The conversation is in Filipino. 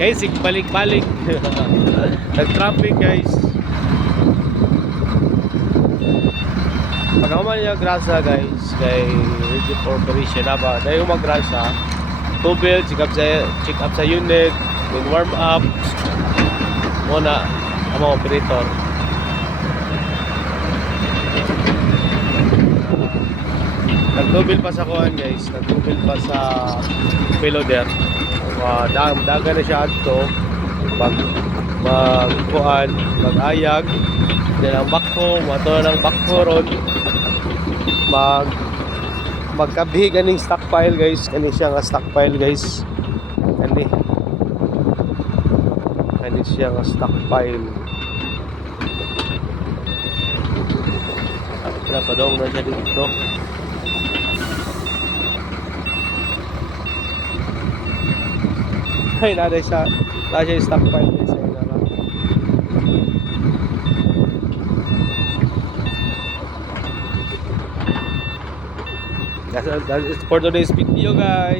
Guys, balik-balik. Nag-traffic guys. Pagkaman niya grasa guys, kay ready for operation na ba? Dahil magrasa, tubig, check up sa unit, warm up, muna ang mga operator. Nagtubil pa sa kuhan guys, nagtubil pa sa payloader. Daga na siya adto magkuhan, mag-ayag, then ang bakko, mato na ng bakko ron, magkabi ganing stockpile guys, kani siya nga stockpile guys, kani siya nga stockpile. Napadong na siya dito. Ay, nada siya stockpile guys. That's it for today's video guys.